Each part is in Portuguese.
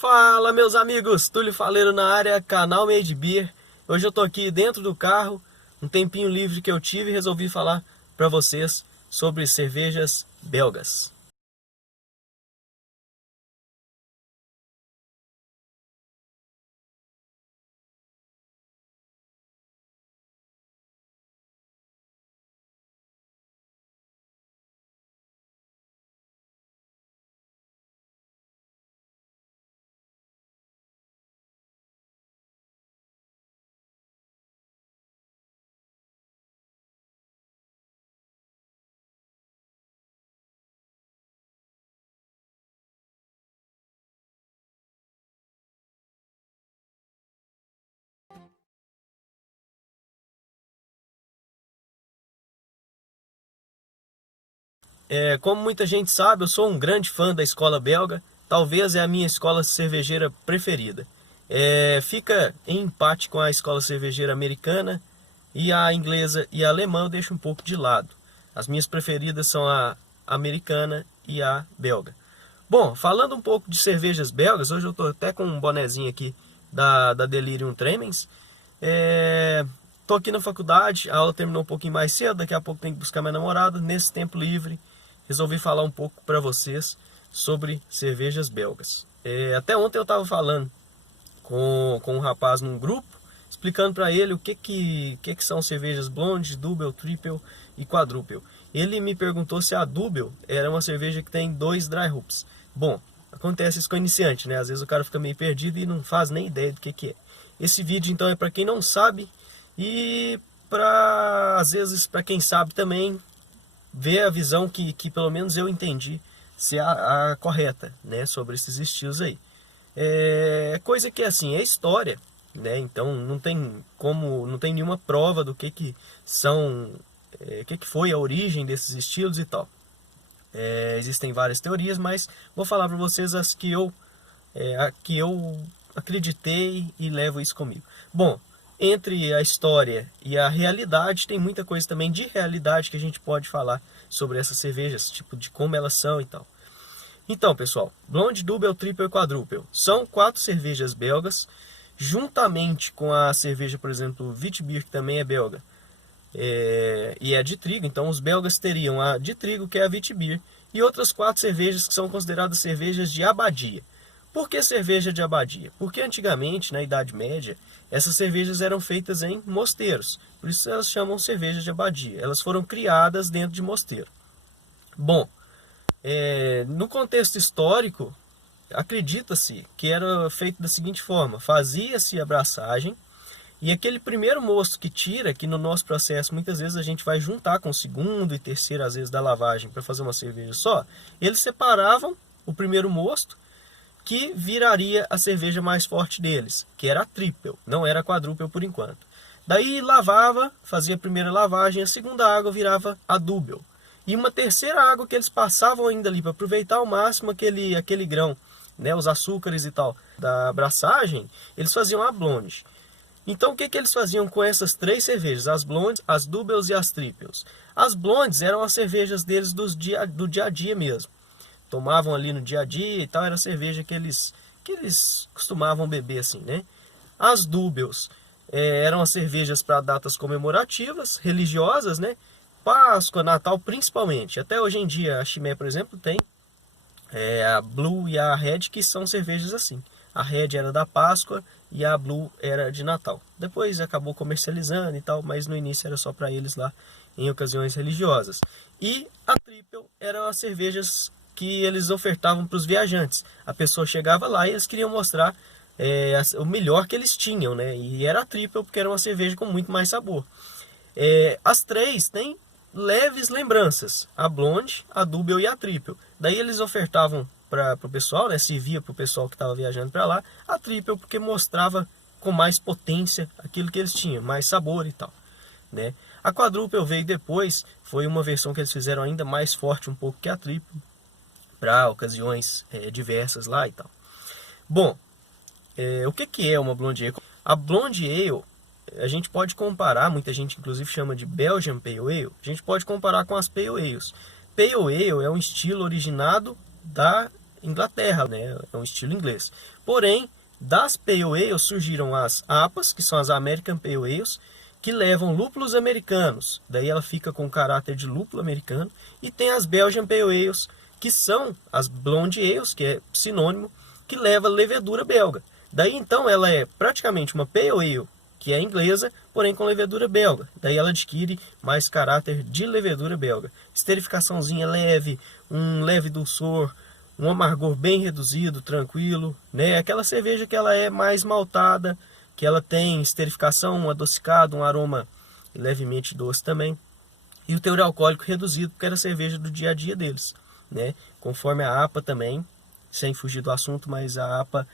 Fala, meus amigos, Túlio Faleiro na área, canal Made Beer. Hoje eu tô aqui dentro do carro, um tempinho livre que eu tive e resolvi falar para vocês sobre cervejas belgas. Como muita gente sabe, eu sou um grande fã da escola belga, talvez é a minha escola cervejeira preferida. Fica em empate com a escola cervejeira americana, e a inglesa e a alemã eu deixo um pouco de lado. As minhas preferidas são a americana e a belga. Bom, falando um pouco de cervejas belgas, hoje eu estou até com um bonezinho aqui da Delirium Tremens. Tô aqui na faculdade, a aula terminou um pouquinho mais cedo, daqui a pouco tenho que buscar minha namorada. Nesse tempo livre, resolvi falar um pouco para vocês sobre cervejas belgas. Até ontem eu estava falando com um rapaz num grupo, explicando para ele o que são cervejas blonde, double, triple e quadruple. Ele me perguntou se a double era uma cerveja que tem 2 dry hops. Bom, acontece isso com iniciante, né? Às vezes o cara fica meio perdido e não faz nem ideia do que é. Esse vídeo então é para quem não sabe e para às vezes para quem sabe também ver a visão que pelo menos eu entendi ser a correta, né, sobre esses estilos aí. Coisa que assim é história, né? Então não tem como, não tem nenhuma prova do que são, que foi a origem desses estilos e tal. Existem várias teorias, mas vou falar para vocês a que eu acreditei e levo isso comigo. Bom, entre a história e a realidade, tem muita coisa também de realidade que a gente pode falar sobre essas cervejas, tipo de como elas são e tal. Então, pessoal, Blonde, Double, Triple e Quadruple são 4 cervejas belgas, juntamente com a cerveja, por exemplo, Witbier, que também é belga, e é de trigo. Então os belgas teriam a de trigo, que é a Witbier, e outras 4 cervejas que são consideradas cervejas de abadia. Por que cerveja de abadia? Porque antigamente, na Idade Média, essas cervejas eram feitas em mosteiros, por isso elas chamam cerveja de abadia. Elas foram criadas dentro de mosteiro. Bom, no contexto histórico, acredita-se que era feito da seguinte forma: fazia-se a braçagem, e aquele primeiro mosto que tira, que no nosso processo muitas vezes a gente vai juntar com o segundo e terceiro, às vezes, da lavagem para fazer uma cerveja só, eles separavam o primeiro mosto, que viraria a cerveja mais forte deles, que era a triple, não era a quadruple por enquanto. Daí lavava, fazia a primeira lavagem, a segunda água virava a double. E uma terceira água que eles passavam ainda ali para aproveitar ao máximo aquele grão, né, os açúcares e tal da abraçagem, eles faziam a blonde. Então o que eles faziam com essas 3 cervejas, as blondes, as doubles e as triples? As blondes eram as cervejas deles do dia a dia mesmo. Tomavam ali no dia a dia e tal, era a cerveja que eles costumavam beber assim, né? As doubles eram as cervejas para datas comemorativas, religiosas, né? Páscoa, Natal principalmente. Até hoje em dia a Chimay, por exemplo, tem a Blue e a Red, que são cervejas assim. A Red era da Páscoa e a Blue era de Natal. Depois acabou comercializando e tal, mas no início era só para eles lá em ocasiões religiosas. E a Triple eram as cervejas que eles ofertavam para os viajantes. A pessoa chegava lá e eles queriam mostrar o melhor que eles tinham, né? E era a Triple porque era uma cerveja com muito mais sabor. As 3 têm leves lembranças: a blonde, a double e a triple. Daí eles ofertavam para o pessoal, né, servia para o pessoal que estava viajando para lá, a triple porque mostrava com mais potência aquilo que eles tinham, mais sabor e tal, né? A quadruple veio depois, foi uma versão que eles fizeram ainda mais forte um pouco que a triple, para ocasiões diversas lá e tal. Bom, o que é uma blonde ale? A blonde ale, a gente pode comparar, muita gente inclusive chama de Belgian Pale Ale, a gente pode comparar com as Pale Ales. Pale Ale é um estilo originado Inglaterra, né? É um estilo inglês. Porém, das Pale Ales surgiram as APAs, que são as American Pale Ales, que levam lúpulos americanos. Daí ela fica com caráter de lúpulo americano. E tem as Belgian Pale Ales, que são as Blonde Ales, que é sinônimo, que leva levedura belga. Daí então ela é praticamente uma Pale Ale, que é inglesa, porém com levedura belga. Daí ela adquire mais caráter de levedura belga. Esterificaçãozinha leve, um leve dulçor, um amargor bem reduzido, tranquilo, né? Aquela cerveja que ela é mais maltada, que ela tem esterificação, um adocicado, um aroma levemente doce também. E o teor alcoólico reduzido, porque era cerveja do dia a dia deles, né? Conforme a APA também, sem fugir do assunto, mas a APA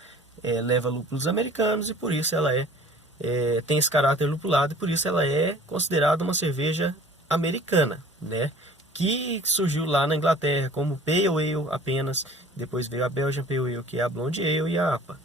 leva lúpulos americanos e por isso ela tem esse caráter lupulado e por isso ela é considerada uma cerveja americana, né? Que surgiu lá na Inglaterra como Pale Ale apenas, depois veio a Belgian Pale Ale, que é a Blonde Ale, e a APA.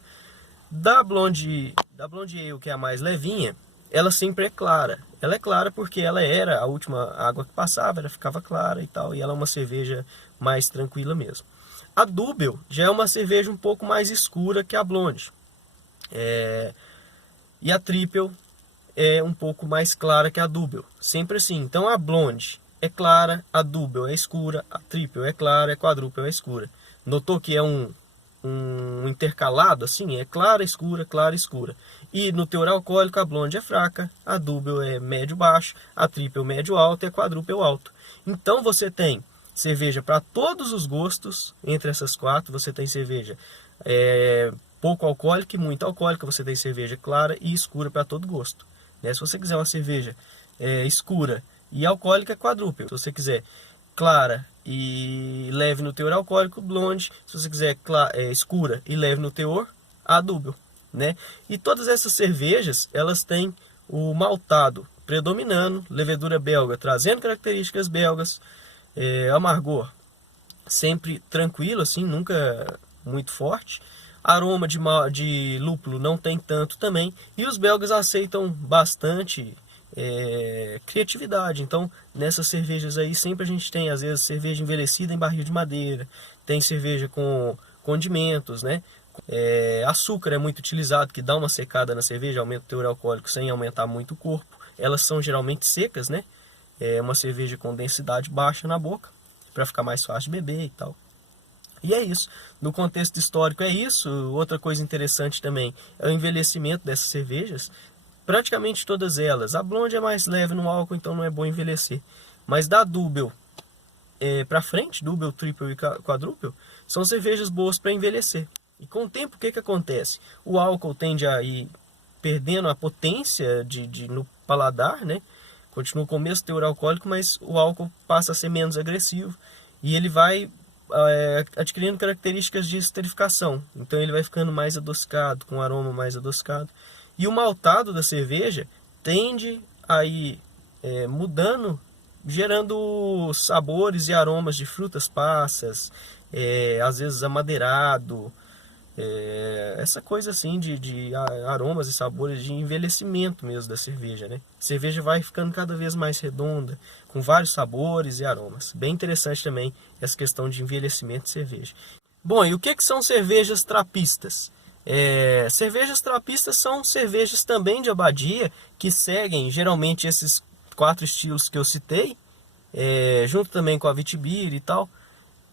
Da Blonde Ale, que é a mais levinha, ela sempre é clara. Ela é clara porque ela era a última água que passava, ela ficava clara e tal, e ela é uma cerveja mais tranquila mesmo. A Double já é uma cerveja um pouco mais escura que a Blonde. E a Triple é um pouco mais clara que a Double. Sempre assim. Então a Blonde é clara, a Double é escura, a Triple é clara, a Quadruple é escura. Notou que é um intercalado assim? É clara, escura, clara, escura. E no teor alcoólico a Blonde é fraca, a Double é médio-baixo, a Triple médio-alto e a Quadruple alto. Então você tem cerveja para todos os gostos. Entre essas quatro você tem cerveja pouco alcoólica e muito alcoólica. Você tem cerveja clara e escura para todo gosto, né? Se você quiser uma cerveja escura e alcoólica, Quadruple. Se você quiser clara e leve no teor alcoólico, Blonde. Se você quiser escura e leve no teor, a Double, né? E todas essas cervejas, elas têm o maltado predominando, levedura belga trazendo características belgas, amargor sempre tranquilo, assim, nunca muito forte. Aroma de lúpulo não tem tanto também. E os belgas aceitam bastante criatividade. Então, nessas cervejas aí, sempre a gente tem, às vezes, cerveja envelhecida em barril de madeira. Tem cerveja com condimentos, né? Açúcar é muito utilizado, que dá uma secada na cerveja, aumenta o teor alcoólico sem aumentar muito o corpo. Elas são geralmente secas, né? É uma cerveja com densidade baixa na boca, para ficar mais fácil de beber e tal. E é isso. No contexto histórico é isso. Outra coisa interessante também é o envelhecimento dessas cervejas. Praticamente todas elas. A Blonde é mais leve no álcool, então não é bom envelhecer. Mas da Double para frente, Double, Triple e Quadruple, são cervejas boas para envelhecer. E com o tempo, o que acontece? O álcool tende a ir perdendo a potência no paladar, né? Continua com o mesmo teor alcoólico, mas o álcool passa a ser menos agressivo. E ele vai adquirindo características de esterificação. Então ele vai ficando mais adocicado, com um aroma mais adocicado. E o maltado da cerveja tende a ir mudando, gerando sabores e aromas de frutas passas, às vezes amadeirado, essa coisa assim de aromas e sabores de envelhecimento mesmo da cerveja, né? A cerveja vai ficando cada vez mais redonda, com vários sabores e aromas. Bem interessante também essa questão de envelhecimento de cerveja. Bom, e o que são cervejas trapistas? Cervejas trapistas são cervejas também de abadia, que seguem geralmente esses 4 estilos que eu citei, junto também com a Witbier e tal.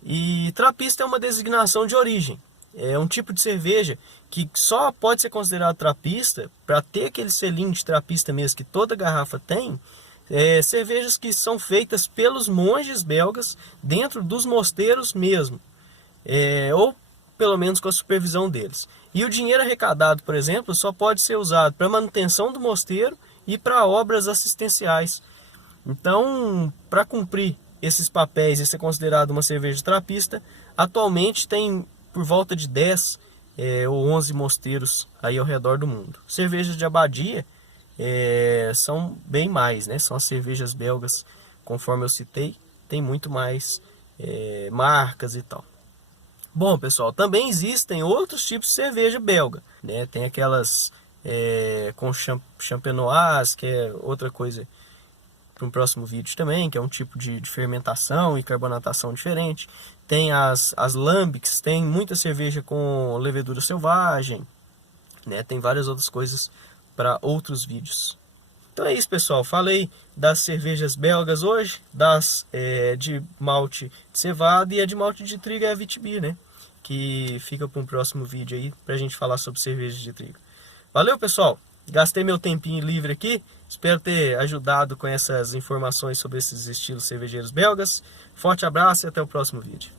E trapista é uma designação de origem. É um tipo de cerveja que só pode ser considerado trapista, para ter aquele selinho de trapista mesmo que toda garrafa tem. Cervejas que são feitas pelos monges belgas dentro dos mosteiros mesmo, ou pelo menos com a supervisão deles. E o dinheiro arrecadado, por exemplo, só pode ser usado para manutenção do mosteiro e para obras assistenciais. Então, para cumprir esses papéis e ser considerado uma cerveja trapista, atualmente tem por volta de 10 ou 11 mosteiros aí ao redor do mundo. Cervejas de abadia são bem mais, né? São as cervejas belgas, conforme eu citei, tem muito mais marcas e tal. Bom, pessoal, também existem outros tipos de cerveja belga, né? Tem aquelas com champenoise, que é outra coisa para um próximo vídeo também, que é um tipo de fermentação e carbonatação diferente. Tem as lambics, tem muita cerveja com levedura selvagem, né? Tem várias outras coisas para outros vídeos. Então é isso, pessoal. Falei das cervejas belgas hoje, de malte de cevada, e a de malte de trigo é a Witbier, né? Que fica para um próximo vídeo aí, para a gente falar sobre cervejas de trigo. Valeu, pessoal! Gastei meu tempinho livre aqui. Espero ter ajudado com essas informações sobre esses estilos cervejeiros belgas. Forte abraço e até o próximo vídeo.